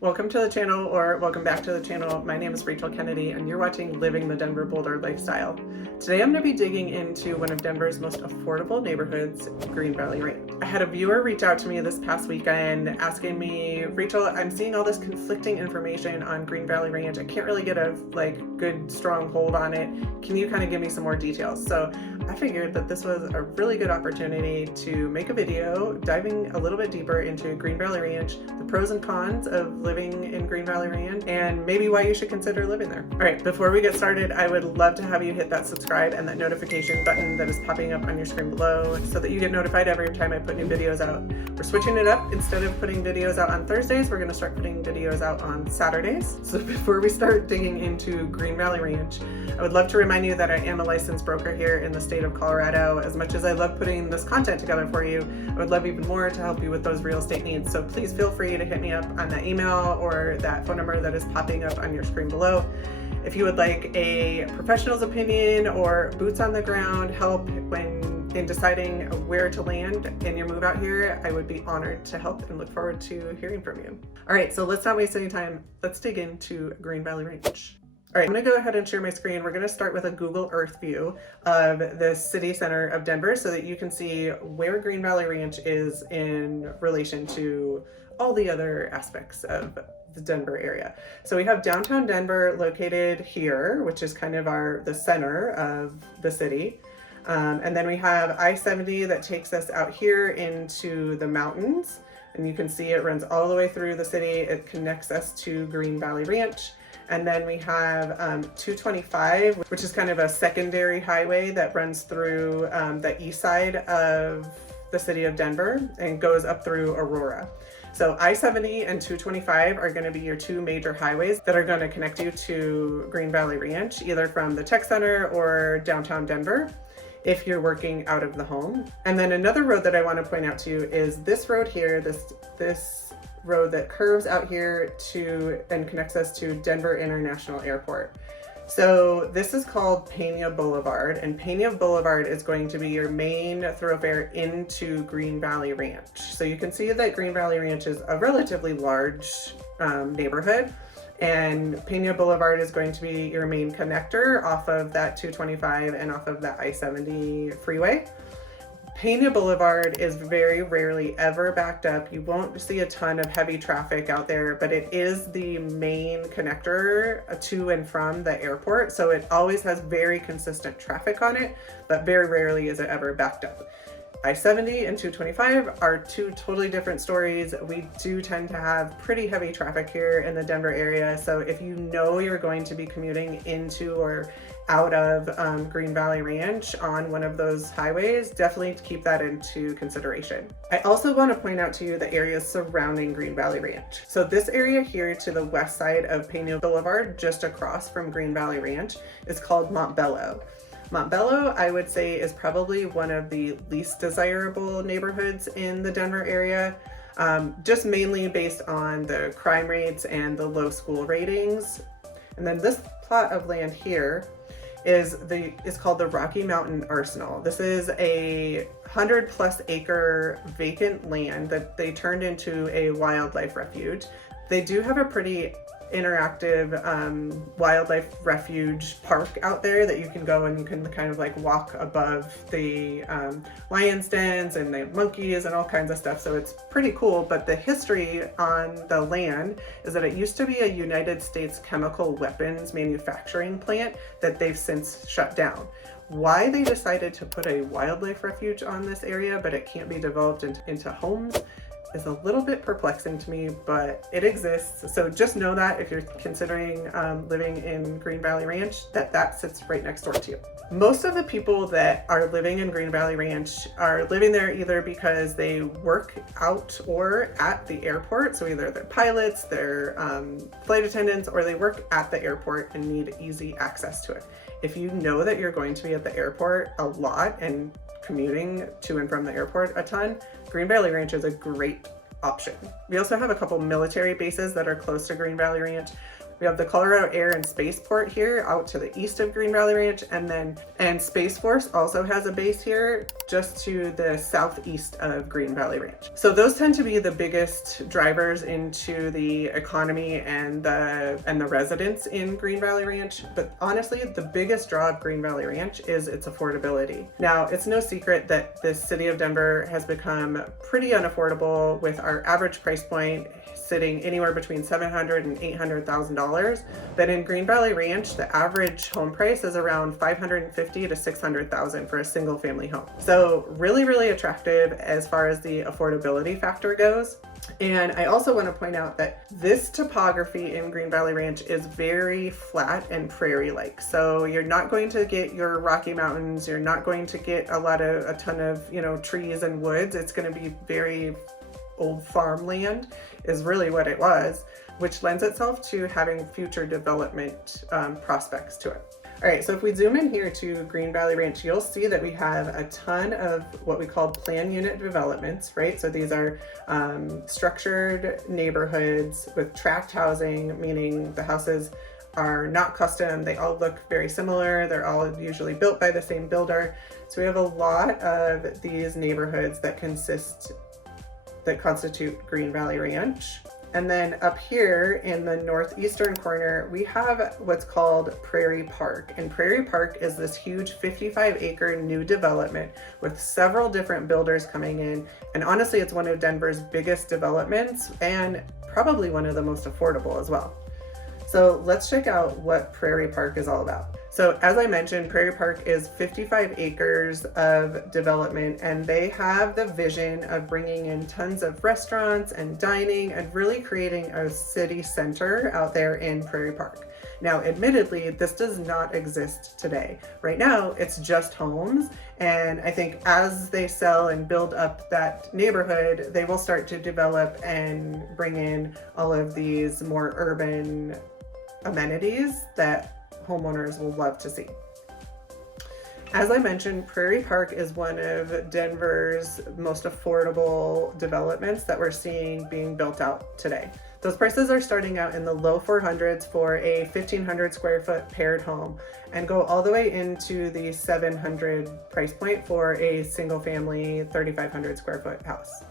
Welcome to the channel, or welcome back to the channel. My name is Rachel Kennedy and you're watching Living the Denver Boulder Lifestyle. Today I'm going to be digging into one of Denver's most affordable neighborhoods, Green Valley Ranch. I had a viewer reach out to me this past weekend asking me, Rachel, I'm seeing all this conflicting information on Green Valley Ranch. I can't really get a good strong hold on it. Can you kind of give me some more details? So I figured that this was a really good opportunity to make a video diving a little bit deeper into Green Valley Ranch, the pros and cons of living in Green Valley Ranch, and maybe why you should consider living there. All right, before we get started, I would love to have you hit that subscribe and that notification button that is popping up on your screen below so that you get notified every time I put new videos out. We're switching it up. Instead of putting videos out on Thursdays, we're going to start putting videos out on Saturdays. So before we start digging into Green Valley Ranch, I would love to remind you that I am a licensed broker here in the state of Colorado. As much as I love putting this content together for you, I would love even more to help you with those real estate needs. So please feel free to hit me up on that email or that phone number that is popping up on your screen below. If you would like a professional's opinion or boots on the ground help in deciding where to land in your move out here, I would be honored to help and look forward to hearing from you. All right, so let's not waste any time. Let's dig into Green Valley Ranch. All right, I'm gonna go ahead and share my screen. We're gonna start with a Google Earth view of the city center of Denver so that you can see where Green Valley Ranch is in relation to all the other aspects of the Denver area. So we have downtown Denver located here, which is kind of the center of the city. And then we have I-70 that takes us out here into the mountains. And you can see it runs all the way through the city. It connects us to Green Valley Ranch. And then we have 225, which is kind of a secondary highway that runs through the east side of the city of Denver and goes up through Aurora. So I-70 and 225 are going to be your two major highways that are going to connect you to Green Valley Ranch, either from the tech center or downtown Denver, if you're working out of the home. And then another road that I want to point out to you is this road here, this road that curves out here to and connects us to Denver International Airport. So this is called Pena Boulevard, and Pena Boulevard is going to be your main thoroughfare into Green Valley Ranch. So you can see that Green Valley Ranch is a relatively large neighborhood, and Pena Boulevard is going to be your main connector off of that 225 and off of that I-70 freeway. Pena Boulevard is very rarely ever backed up. You won't see a ton of heavy traffic out there, but it is the main connector to and from the airport. So it always has very consistent traffic on it, but very rarely is it ever backed up. I-70 and 225 are two totally different stories. We do tend to have pretty heavy traffic here in the Denver area. So if you know you're going to be commuting into or out of Green Valley Ranch on one of those highways, definitely keep that into consideration. I also want to point out to you the areas surrounding Green Valley Ranch. So this area here to the west side of Pena Boulevard, just across from Green Valley Ranch, is called Montbello. Montbello, I would say, is probably one of the least desirable neighborhoods in the Denver area, just mainly based on the crime rates and the low school ratings. And then this plot of land here is called the Rocky Mountain Arsenal. This is a 100+ acre vacant land that they turned into a wildlife refuge. They do have a pretty interactive wildlife refuge park out there that you can go and you can kind of walk above the lion's dens, and they have monkeys and all kinds of stuff, so it's pretty cool. But the history on the land is that it used to be a United States chemical weapons manufacturing plant that they've since shut down. Why they decided to put a wildlife refuge on this area but it can't be developed into homes is a little bit perplexing to me, but it exists. So just know that if you're considering living in Green Valley Ranch, that sits right next door to you. Most of the people that are living in Green Valley Ranch are living there either because they work out or at the airport. So either they're pilots, they're flight attendants, or they work at the airport and need easy access to it. If you know that you're going to be at the airport a lot and commuting to and from the airport a ton, Green Valley Ranch is a great option. We also have a couple military bases that are close to Green Valley Ranch, We have the Colorado Air and Spaceport here out to the east of Green Valley Ranch, and Space Force also has a base here just to the southeast of Green Valley Ranch. So those tend to be the biggest drivers into the economy and the residents in Green Valley Ranch. But honestly, the biggest draw of Green Valley Ranch is its affordability. Now, it's no secret that the city of Denver has become pretty unaffordable, with our average price point sitting anywhere between $700,000 and $800,000. But in Green Valley Ranch, the average home price is around $550,000 to $600,000 for a single family home. So really, really attractive as far as the affordability factor goes. And I also want to point out that this topography in Green Valley Ranch is very flat and prairie-like. So you're not going to get your Rocky Mountains. You're not going to get a ton of, trees and woods. It's going to be very old farmland is really what it was, which lends itself to having future development prospects to it. All right, so if we zoom in here to Green Valley Ranch, you'll see that we have a ton of what we call plan unit developments, right? So these are structured neighborhoods with tract housing, meaning the houses are not custom. They all look very similar. They're all usually built by the same builder. So we have a lot of these neighborhoods that constitute Green Valley Ranch. And then up here in the northeastern corner, we have what's called Prairie Park. And Prairie Park is this huge 55-acre new development with several different builders coming in. And honestly, it's one of Denver's biggest developments and probably one of the most affordable as well. So let's check out what Prairie Park is all about. So as I mentioned, Prairie Park is 55 acres of development, and they have the vision of bringing in tons of restaurants and dining and really creating a city center out there in Prairie Park. Now, admittedly, this does not exist today. Right now, it's just homes, and I think as they sell and build up that neighborhood, they will start to develop and bring in all of these more urban amenities that homeowners will love to see. As I mentioned, Prairie Park is one of Denver's most affordable developments that we're seeing being built out today. Those prices are starting out in the low 400s for a 1,500 square foot paired home and go all the way into the 700 price point for a single family 3,500 square foot house,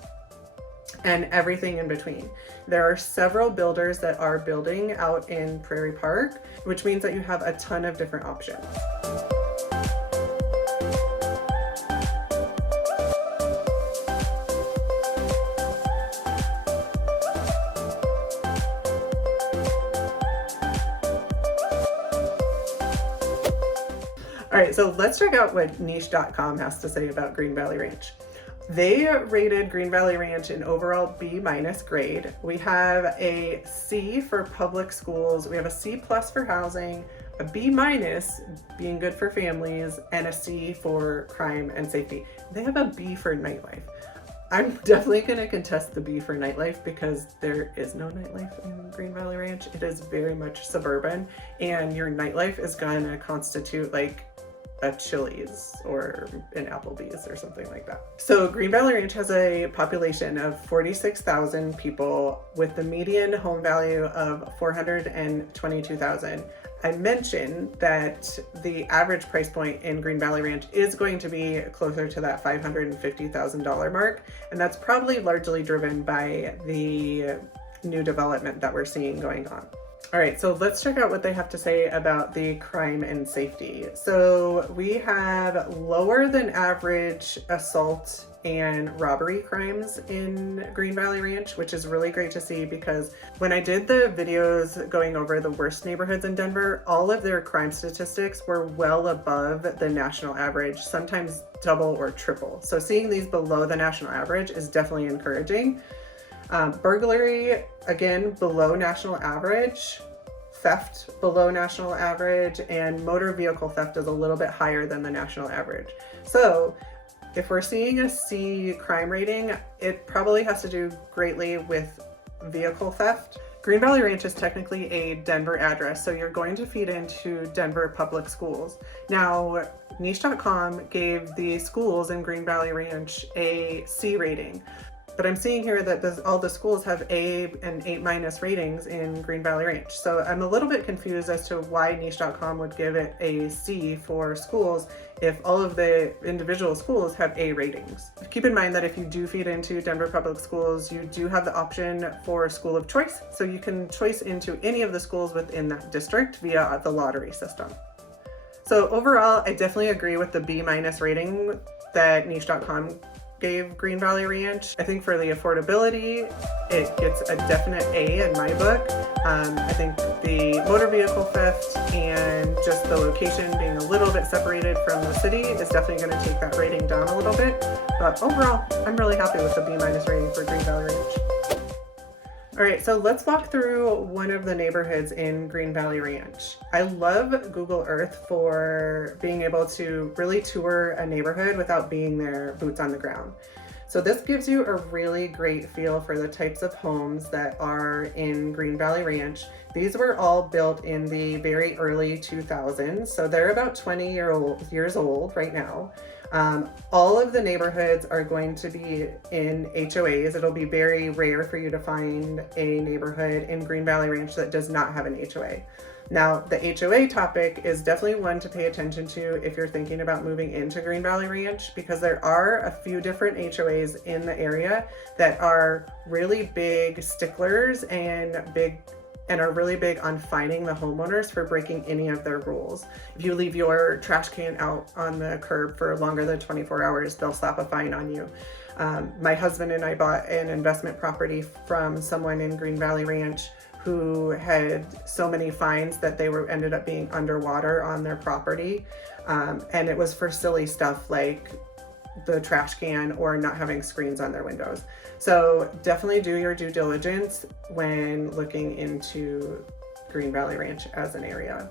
and everything in between. There are several builders that are building out in Prairie Park, which means that you have a ton of different options. All right, so let's check out what niche.com has to say about Green Valley Ranch. They rated Green Valley Ranch an overall B- grade. We have a C for public schools. We have a C+ for housing, a B- being good for families, and a C for crime and safety. They have a B for nightlife. I'm definitely going to contest the B for nightlife because there is no nightlife in Green Valley Ranch. It is very much suburban, and your nightlife is going to constitute like a Chili's or an Applebee's or something like that. So Green Valley Ranch has a population of 46,000 people with the median home value of $422,000. I mentioned that the average price point in Green Valley Ranch is going to be closer to that $550,000 mark, and that's probably largely driven by the new development that we're seeing going on. All right, so let's check out what they have to say about the crime and safety. So we have lower than average assault and robbery crimes in Green Valley Ranch, which is really great to see because when I did the videos going over the worst neighborhoods in Denver, all of their crime statistics were well above the national average, sometimes double or triple. So seeing these below the national average is definitely encouraging. Burglary, again, below national average. Theft, below national average. And motor vehicle theft is a little bit higher than the national average. So if we're seeing a C crime rating, it probably has to do greatly with vehicle theft. Green Valley Ranch is technically a Denver address, so you're going to feed into Denver public schools. Now, niche.com gave the schools in Green Valley Ranch a C rating. But I'm seeing here that all the schools have A and A- ratings in Green Valley Ranch. So I'm a little bit confused as to why niche.com would give it a C for schools if all of the individual schools have A ratings. Keep in mind that if you do feed into Denver Public Schools, you do have the option for school of choice. So you can choice into any of the schools within that district via the lottery system. So overall, I definitely agree with the B- rating that niche.com gave Green Valley Ranch. I think for the affordability, it gets a definite A in my book. I think the motor vehicle theft and just the location being a little bit separated from the city is definitely going to take that rating down a little bit. But overall, I'm really happy with the B- rating for Green Valley Ranch. All right, so let's walk through one of the neighborhoods in Green Valley Ranch. I love Google Earth for being able to really tour a neighborhood without being there, boots on the ground. So this gives you a really great feel for the types of homes that are in Green Valley Ranch. These were all built in the very early 2000s, so they're about 20 years old right now. All of the neighborhoods are going to be in HOAs. It'll be very rare for you to find a neighborhood in Green Valley Ranch that does not have an HOA. Now, the HOA topic is definitely one to pay attention to if you're thinking about moving into Green Valley Ranch, because there are a few different HOAs in the area that are really big sticklers and are really big on fining the homeowners for breaking any of their rules. If you leave your trash can out on the curb for longer than 24 hours, they'll slap a fine on you. My husband and I bought an investment property from someone in Green Valley Ranch who had so many fines that they ended up being underwater on their property. And it was for silly stuff like the trash can or not having screens on their windows. So definitely do your due diligence when looking into Green Valley Ranch as an area.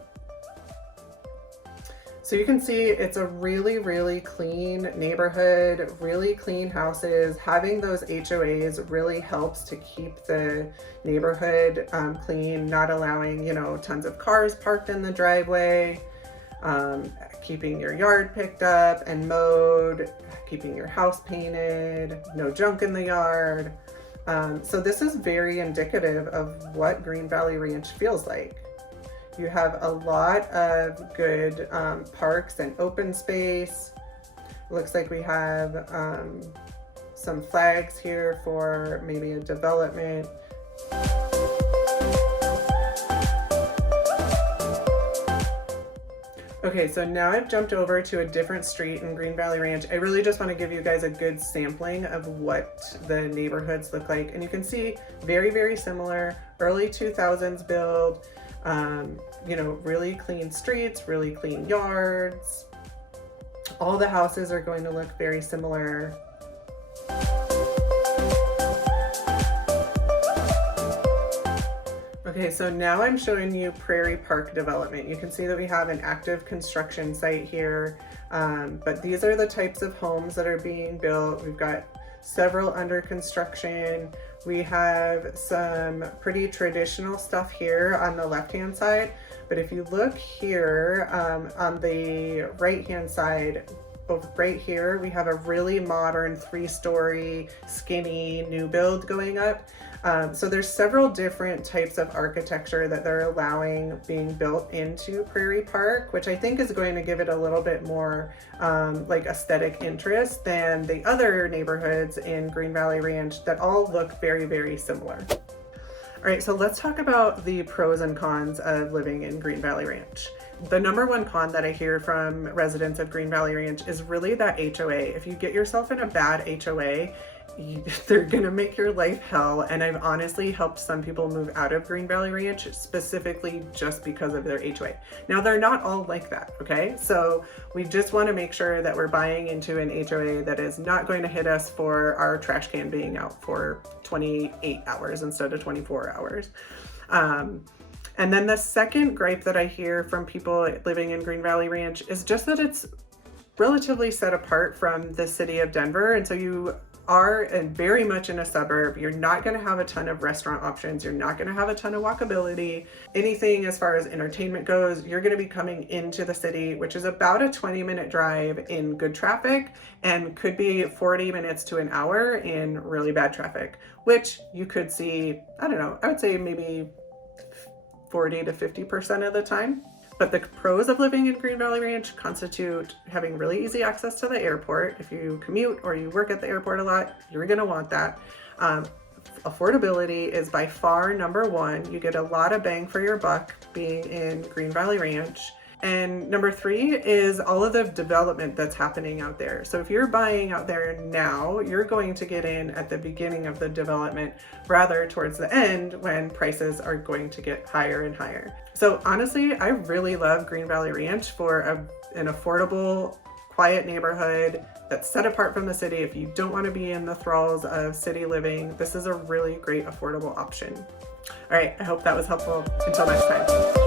So you can see it's a really, really clean neighborhood, really clean houses. Having those HOAs really helps to keep the neighborhood clean, not allowing, tons of cars parked in the driveway, keeping your yard picked up and mowed, keeping your house painted, no junk in the yard. So this is very indicative of what Green Valley Ranch feels like. You have a lot of good parks and open space. Looks like we have some flags here for maybe a development. Okay, so now I've jumped over to a different street in Green Valley Ranch. I really just want to give you guys a good sampling of what the neighborhoods look like. And you can see very, very similar, early 2000s build, really clean streets, really clean yards. All the houses are going to look very similar. Okay, so now I'm showing you Prairie Park development. You can see that we have an active construction site here, but these are the types of homes that are being built. We've got several under construction. We have some pretty traditional stuff here on the left-hand side, but if you look here on the right-hand side, right here, we have a really modern 3-story skinny new build going up. So there's several different types of architecture that they're allowing being built into Prairie Park, which I think is going to give it a little bit more like aesthetic interest than the other neighborhoods in Green Valley Ranch that all look very, very similar. All right, so let's talk about the pros and cons of living in Green Valley Ranch. The number one con that I hear from residents of Green Valley Ranch is really that HOA. If you get yourself in a bad HOA, they're gonna make your life hell. And I've honestly helped some people move out of Green Valley Ranch specifically just because of their HOA. Now, they're not all like that, okay? So we just wanna make sure that we're buying into an HOA that is not going to hit us for our trash can being out for 28 hours instead of 24 hours. And then the second gripe that I hear from people living in Green Valley Ranch is just that it's relatively set apart from the city of Denver. And so you are very much in a suburb, you're not going to have a ton of restaurant options. You're not going to have a ton of walkability. Anything as far as entertainment goes, you're going to be coming into the city, which is about a 20-minute drive in good traffic and could be 40 minutes to an hour in really bad traffic, which you could see, I don't know, I would say maybe 40 to 50% of the time. But the pros of living in Green Valley Ranch constitute having really easy access to the airport. If you commute or you work at the airport a lot, you're going to want that. Affordability is by far number one. You get a lot of bang for your buck being in Green Valley Ranch. And number three is all of the development that's happening out there. So if you're buying out there now, you're going to get in at the beginning of the development rather towards the end when prices are going to get higher and higher. So honestly, I really love Green Valley Ranch for an affordable, quiet neighborhood that's set apart from the city. If you don't want to be in the thralls of city living, this is a really great affordable option. All right, I hope that was helpful. Until next time.